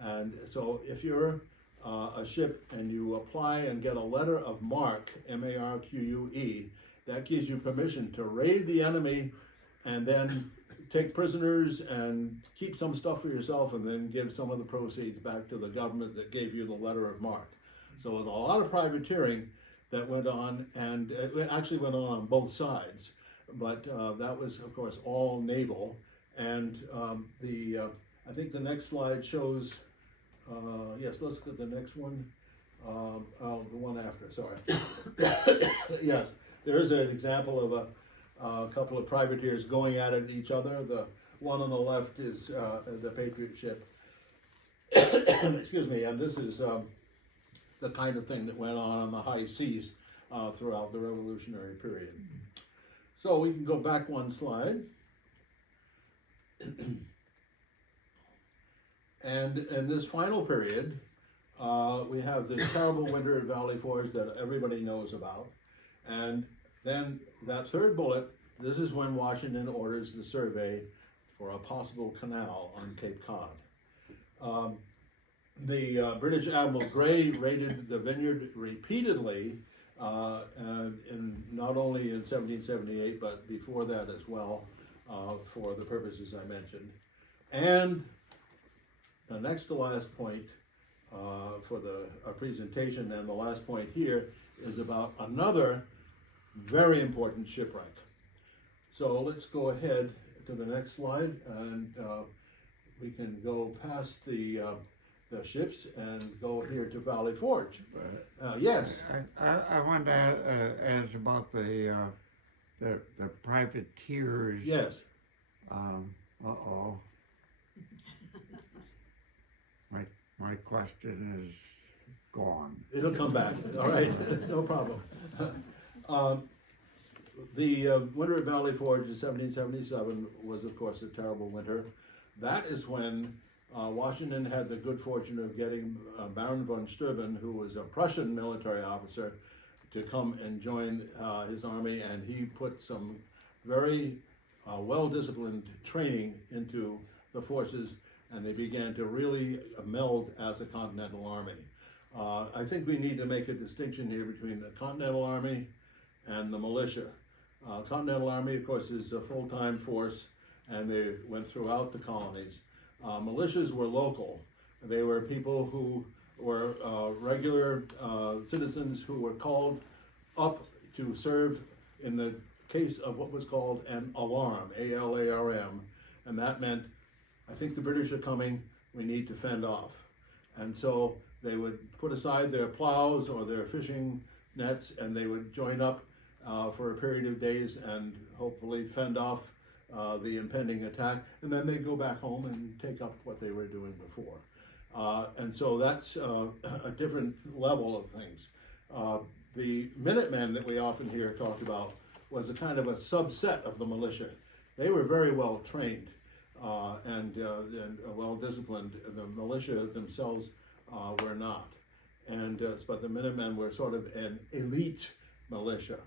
And so if you're a ship and you apply and get a letter of marque, M-A-R-Q-U-E, that gives you permission to raid the enemy and then take prisoners and keep some stuff for yourself and then give some of the proceeds back to the government that gave you the letter of marque. So there was a lot of privateering that went on, and it actually went on both sides, but that was, of course, all naval. And I think the next slide shows, yes, let's get the next one. The one after, sorry. Yes, there is an example of a couple of privateers going at it each other. The one on the left is the Patriot ship. Excuse me, and this is the kind of thing that went on the high seas throughout the Revolutionary period. So we can go back one slide. And in this final period, we have this terrible winter at Valley Forge that everybody knows about. And then that third bullet, this is when Washington orders the survey for a possible canal on Cape Cod. The British Admiral Grey raided the Vineyard repeatedly, in not only in 1778, but before that as well, for the purposes I mentioned. And the next to last point for the presentation, and the last point here, is about another very important shipwreck. So let's go ahead to the next slide, and we can go past the ships and go here to Valley Forge. Yes. I wanted to ask about the privateers. Yes. Uh-oh. My question is gone. It'll come back. All right, no problem. The winter at Valley Forge in 1777 was, of course, a terrible winter. That is when Washington had the good fortune of getting Baron von Steuben, who was a Prussian military officer, to come and join his army, and he put some very well-disciplined training into the forces, and they began to really meld as a Continental Army. I think we need to make a distinction here between the Continental Army and the militia. Continental Army, of course, is a full-time force, and they went throughout the colonies. Militias were local. They were people who were regular citizens who were called up to serve in the case of what was called an alarm, A-L-A-R-M, and that meant, I think the British are coming, we need to fend off. And so they would put aside their plows or their fishing nets, and they would join up for a period of days and hopefully fend off the impending attack, and then they'd go back home and take up what they were doing before. And so that's a different level of things. The Minutemen that we often hear talked about was a kind of a subset of the militia. They were very well trained and well disciplined. The militia themselves were not. And but the Minutemen were sort of an elite militia.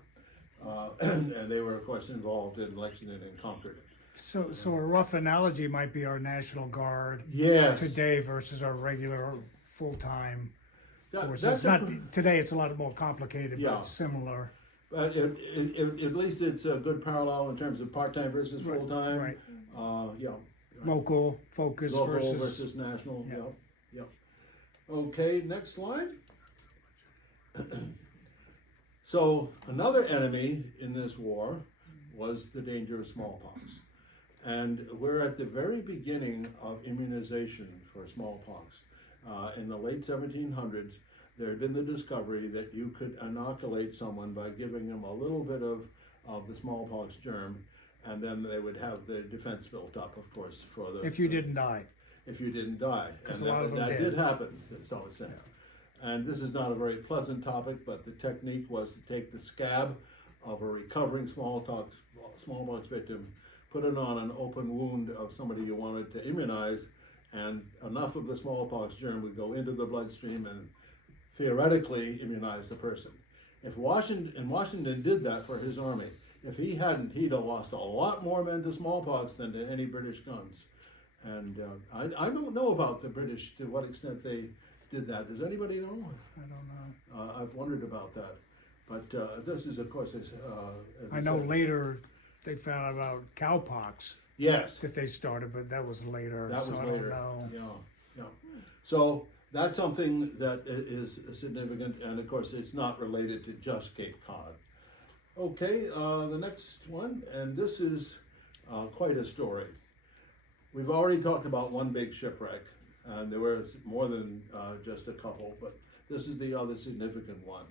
And they were, of course, involved in Lexington and Concord. So a rough analogy might be our National Guard Yes. today versus our regular full-time forces. That's Today it's a lot more complicated, Yeah. but similar. But at least it's a good parallel in terms of part-time versus Right, full-time. right. Yeah. Local focus Local versus, versus national, Yeah. yep, yep. Okay, next slide. So another enemy in this war was the danger of smallpox. And we're at the very beginning of immunization for smallpox. In the late 1700s, there had been the discovery that you could inoculate someone by giving them a little bit of the smallpox germ, and then they would have their defense built up, of course, for the... if you didn't die. If you didn't die. 'Cause And a lot of them that did. did happen, so it's said. And this is not a very pleasant topic, but the technique was to take the scab of a recovering smallpox victim, put it on an open wound of somebody you wanted to immunize, and enough of the smallpox germ would go into the bloodstream and theoretically immunize the person. If Washington did that for his army, if he hadn't, he'd have lost a lot more men to smallpox than to any British guns. And I don't know about the British, to what extent they did that. Does anybody know? I don't know. I've wondered about that. But this is, of course, as I know said- later they found out about cowpox Yes, that they started, but that was later. that was so later. I don't know. Yeah, yeah. So that's something that is significant, and of course, it's not related to just Cape Cod. Okay, the next one, and this is quite a story. We've already talked about one big shipwreck, and there was more than just a couple, but this is the other significant one.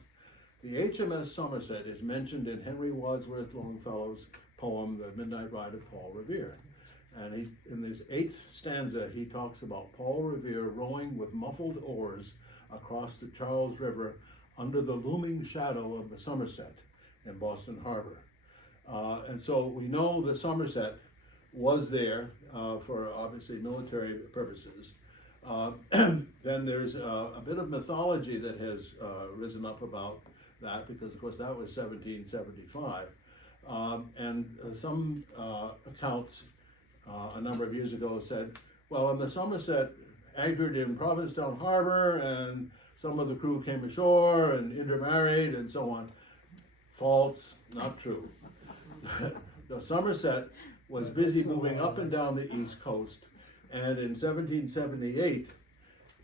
The HMS Somerset is mentioned in Henry Wadsworth Longfellow's poem, The Midnight Ride of Paul Revere. And in his 8th stanza, he talks about Paul Revere rowing with muffled oars across the Charles River under the looming shadow of the Somerset in Boston Harbor. And so we know the Somerset was there for obviously military purposes. Then there's a bit of mythology that has risen up about that, because of course that was 1775. And some accounts a number of years ago said, well, and the Somerset anchored in Provincetown Harbor, and some of the crew came ashore and intermarried and so on. False, not true. The Somerset was busy moving up and down the East Coast, and in 1778,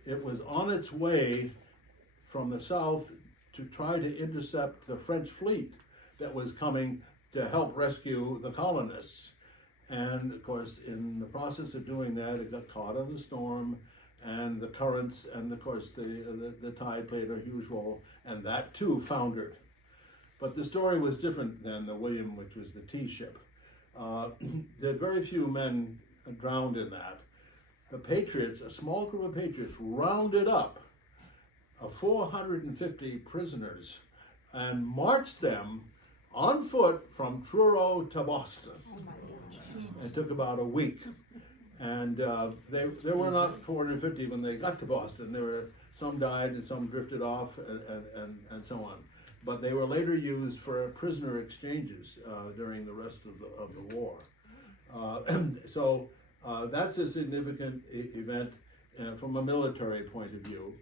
it was on its way from the south to try to intercept the French fleet that was coming to help rescue the colonists. And of course, in the process of doing that, it got caught in the storm and the currents, and of course the tide played a huge role, and that too foundered. But the story was different than the William, which was the tea ship. There are very few men drowned in that. The Patriots, a small group of Patriots, rounded up 450 prisoners and marched them on foot from Truro to Boston. It took about a week. And they were not 450 when they got to Boston. There were some died and some drifted off and so on. But they were later used for prisoner exchanges during the rest of the war. So that's a significant event from a military point of view.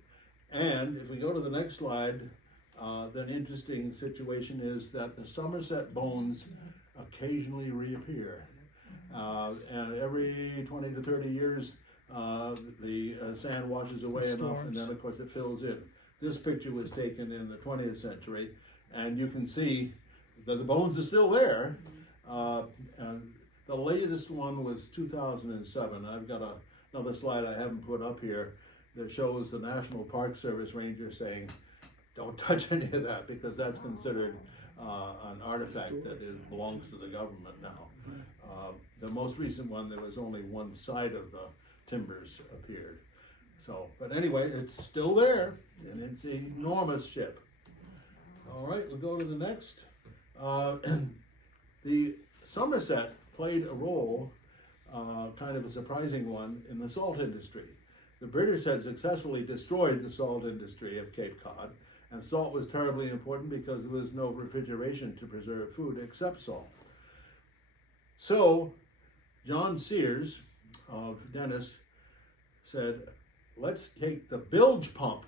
And if we go to the next slide, the interesting situation is that the Somerset bones occasionally reappear. And every 20 to 30 years, the sand washes away enough, and then of course it fills in. This picture was taken in the 20th century, and you can see that the bones are still there. And the latest one was 2007. I've got another slide I haven't put up here that shows the National Park Service ranger saying, don't touch any of that, because that's considered an artifact that belongs to the government now. The most recent one, there was only one side of the timbers appeared. So, but anyway, it's still there, and it's an enormous ship. All right, we'll go to the next. The Somerset played a role, kind of a surprising one, in the salt industry. The British had successfully destroyed the salt industry of Cape Cod, and salt was terribly important because there was no refrigeration to preserve food except salt. So, John Sears of Dennis said, let's take the bilge pump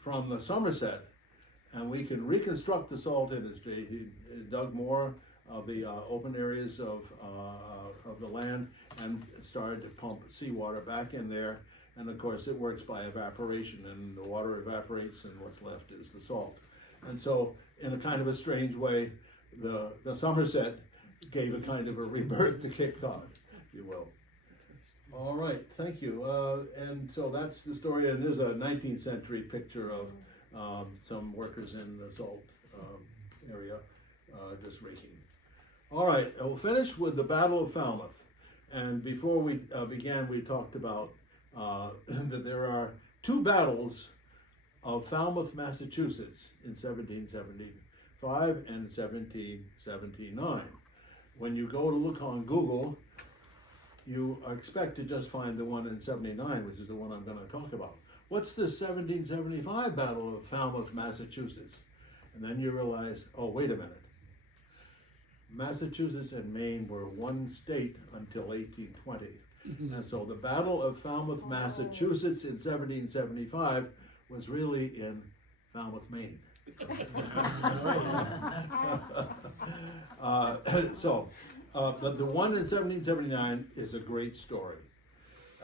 from the Somerset and we can reconstruct the salt industry. He dug more of the open areas of the land and started to pump seawater back in there. And of course, it works by evaporation, and the water evaporates, and what's left is the salt. And so, in a kind of a strange way, the Somerset gave a kind of a rebirth to Cape Cod, if you will. All right, thank you. And so that's the story. And there's a 19th century picture of some workers in the salt area just raking. All right, we'll finish with the Battle of Falmouth. And before we began, we talked about that there are two battles of Falmouth, Massachusetts in 1775 and 1779. When you go to look on Google, you expect to just find the one in 79, which is the one I'm going to talk about. What's the 1775 Battle of Falmouth, Massachusetts? And then you realize, oh, wait a minute. Massachusetts and Maine were one state until 1820. And so the Battle of Falmouth, Massachusetts in 1775 was really in Falmouth, Maine. But the one in 1779 is a great story.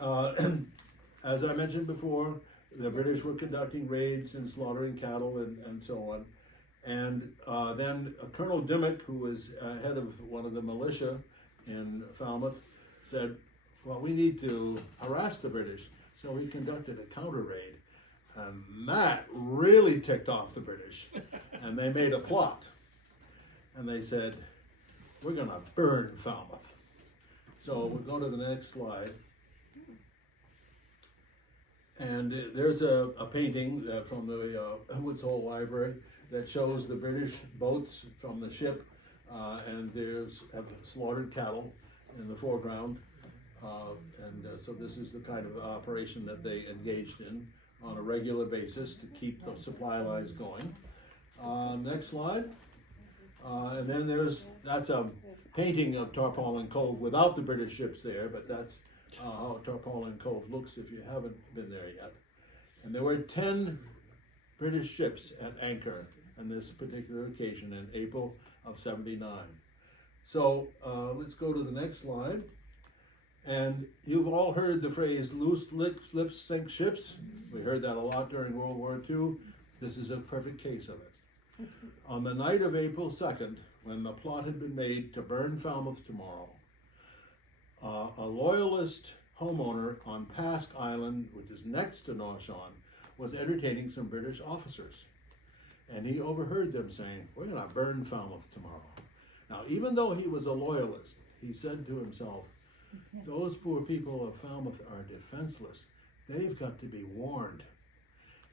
As I mentioned before, the British were conducting raids and slaughtering cattle and so on. And then Colonel Dimmock, who was head of one of the militia in Falmouth, said, well, we need to harass the British. So he conducted a counter raid. And that really ticked off the British. And they made a plot. And they said, we're going to burn Falmouth. So we'll go to the next slide. And there's a painting from the Woods Hole Library that shows the British boats from the ship, and there's have slaughtered cattle in the foreground. So this is the kind of operation that they engaged in on a regular basis to keep the supply lines going. Next slide. And then that's a painting of Tarpaulin Cove without the British ships there, but that's how Tarpaulin Cove looks if you haven't been there yet. And there were 10 British ships at anchor on this particular occasion in April of 79. So let's go to the next slide. And you've all heard the phrase loose lips sink ships. We heard that a lot during World War II. This is a perfect case of it. On the night of April 2nd, when the plot had been made to burn Falmouth tomorrow, a loyalist homeowner on Pasque Island, which is next to Norshon, was entertaining some British officers. And he overheard them saying, we're going to burn Falmouth tomorrow. Now, even though he was a loyalist, he said to himself, those poor people of Falmouth are defenseless. They've got to be warned.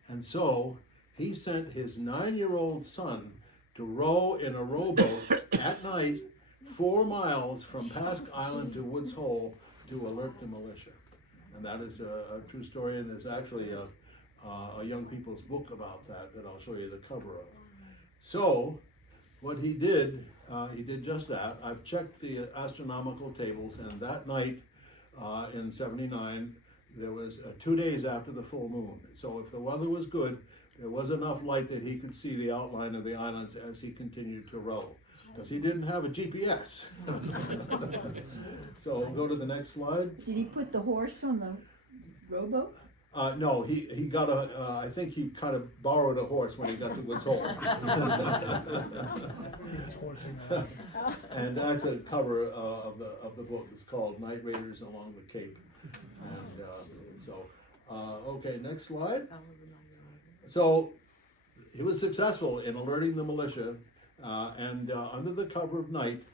And so he sent his 9-year-old son to row in a rowboat at night 4 miles from Pasque Island to Woods Hole to alert the militia. And that is a true story, and there's actually a young people's book about that I'll show you the cover of. So what he did just that. I've checked the astronomical tables, and that night in 79, there was 2 days after the full moon. So if the weather was good, there was enough light that he could see the outline of the islands as he continued to row, because he didn't have a GPS. So we'll go to the next slide. Did he put the horse on the rowboat? No, he got I think he kind of borrowed a horse when he got to Woods Hole. And that's a cover of the book. It's called Night Raiders Along the Cape. And okay, next slide. So he was successful in alerting the militia, and under the cover of night,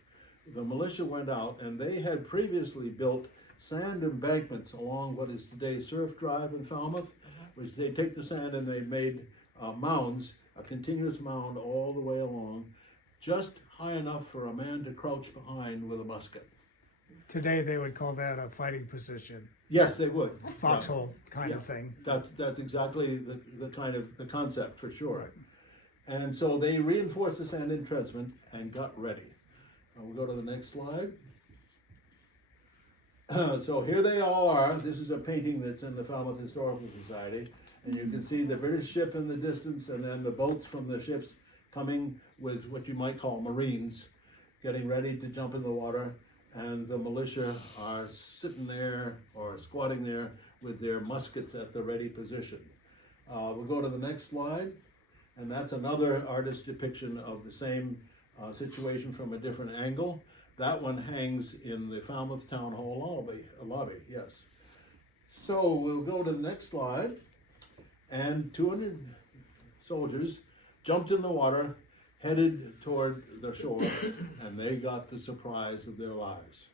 the militia went out, and they had previously built sand embankments along what is today Surf Drive in Falmouth, which they take the sand and they made mounds, a continuous mound all the way along, just high enough for a man to crouch behind with a musket. Today they would call that a fighting position, Yes, they would. foxhole kind of thing. That's exactly the kind of the concept for sure. And so they reinforced the sand entrenchment and got ready. We'll go to the next slide. So here they all are. This is a painting that's in the Falmouth Historical Society. And you can see the British ship in the distance, and then the boats from the ships coming with what you might call Marines, getting ready to jump in the water, and the militia are sitting there or squatting there with their muskets at the ready position. We'll go to the next slide, and that's another artist's depiction of the same situation from a different angle. That one hangs in the Falmouth Town Hall lobby, yes. So we'll go to the next slide, and 200 soldiers jumped in the water, headed toward the shore, and they got the surprise of their lives.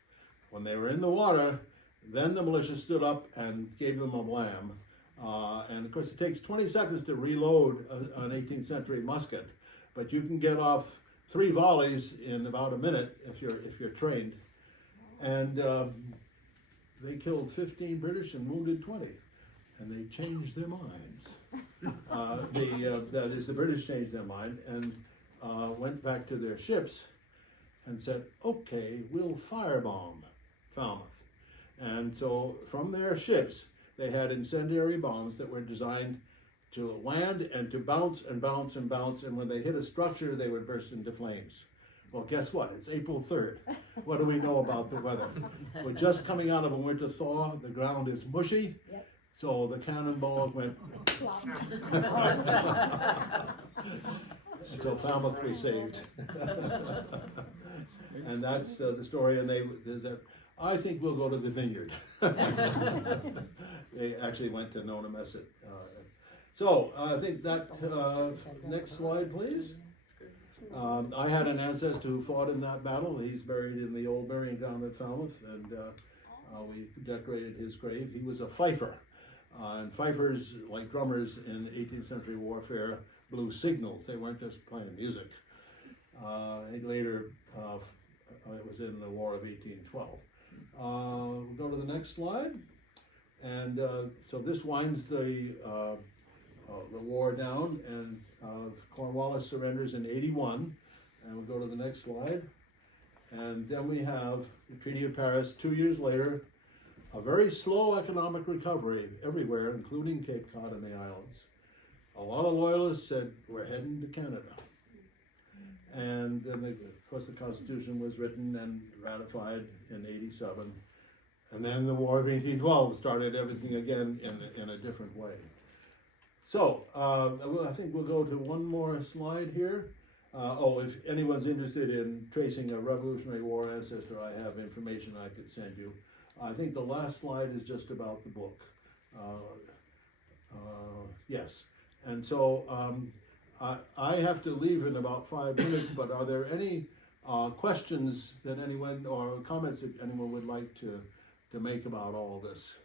When they were in the water, then the militia stood up and gave them a blam. And of course it takes 20 seconds to reload an 18th century musket, but you can get off 3 volleys in about a minute if you're trained. And they killed 15 British and wounded 20, and they changed their minds. That is, the British changed their mind and went back to their ships and said, okay, we'll firebomb Falmouth. And so from their ships, they had incendiary bombs that were designed to land and to bounce and bounce and bounce, and when they hit a structure, they would burst into flames. Well, guess what? It's April 3rd. What do we know about the weather? We're just coming out of a winter thaw. The ground is mushy. Yep. So the cannonballs went. So Falmouth was saved. And that's the story. And I think we'll go to the vineyard. They actually went to Nonamesset. So I think that, next slide, please. I had an ancestor who fought in that battle. He's buried in the old burying ground at Falmouth, and we decorated his grave. He was a fifer, and fifers, like drummers in 18th century warfare, blew signals. They weren't just playing music. He later, it was in the War of 1812. We'll go to the next slide. And so this winds the war down, and Cornwallis surrenders in 81. And we'll go to the next slide. And then we have the Treaty of Paris 2 years later, a very slow economic recovery everywhere, including Cape Cod and the islands. A lot of loyalists said, we're heading to Canada. And then, of course, the Constitution was written and ratified in 87. And then the War of 1812 started everything again in a different way. So, I think we'll go to one more slide here. If anyone's interested in tracing a Revolutionary War ancestor, I have information I could send you. I think the last slide is just about the book. Yes. And so, I have to leave in about 5 minutes, but are there any questions that anyone, or comments that anyone would like to make about all this?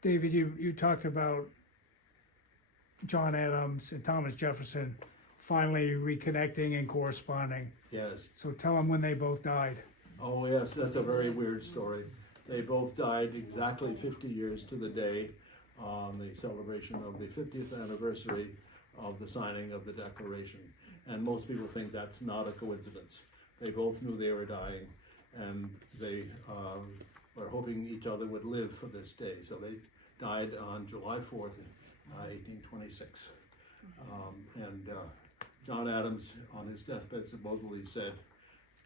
David, you talked about John Adams and Thomas Jefferson finally reconnecting and corresponding. Yes. So tell them when they both died. Oh yes, that's a very weird story. They both died exactly 50 years to the day on the celebration of the 50th anniversary of the signing of the Declaration. And most people think that's not a coincidence. They both knew they were dying, and they were hoping each other would live for this day. So they died on July 4th, 1826. John Adams, on his deathbed, supposedly said,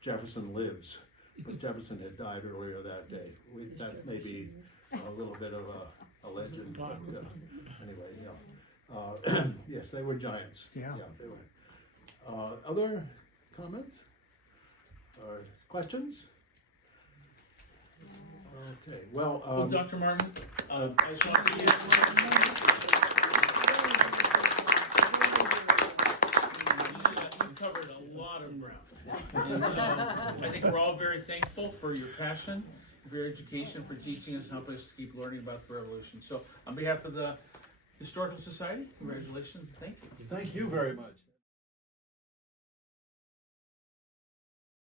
Jefferson lives. But Jefferson had died earlier that day. That may be a little bit of a legend, but anyway, yeah. Yes, they were giants. Yeah. Yeah, they were. Other comments or questions? Okay, well, Well, Dr. Martin, I just want to you covered a lot of ground. And so I think we're all very thankful for your passion, for your education, for teaching us and helping us to keep learning about the Revolution. So on behalf of the Historical Society, congratulations, thank you. thank you very much.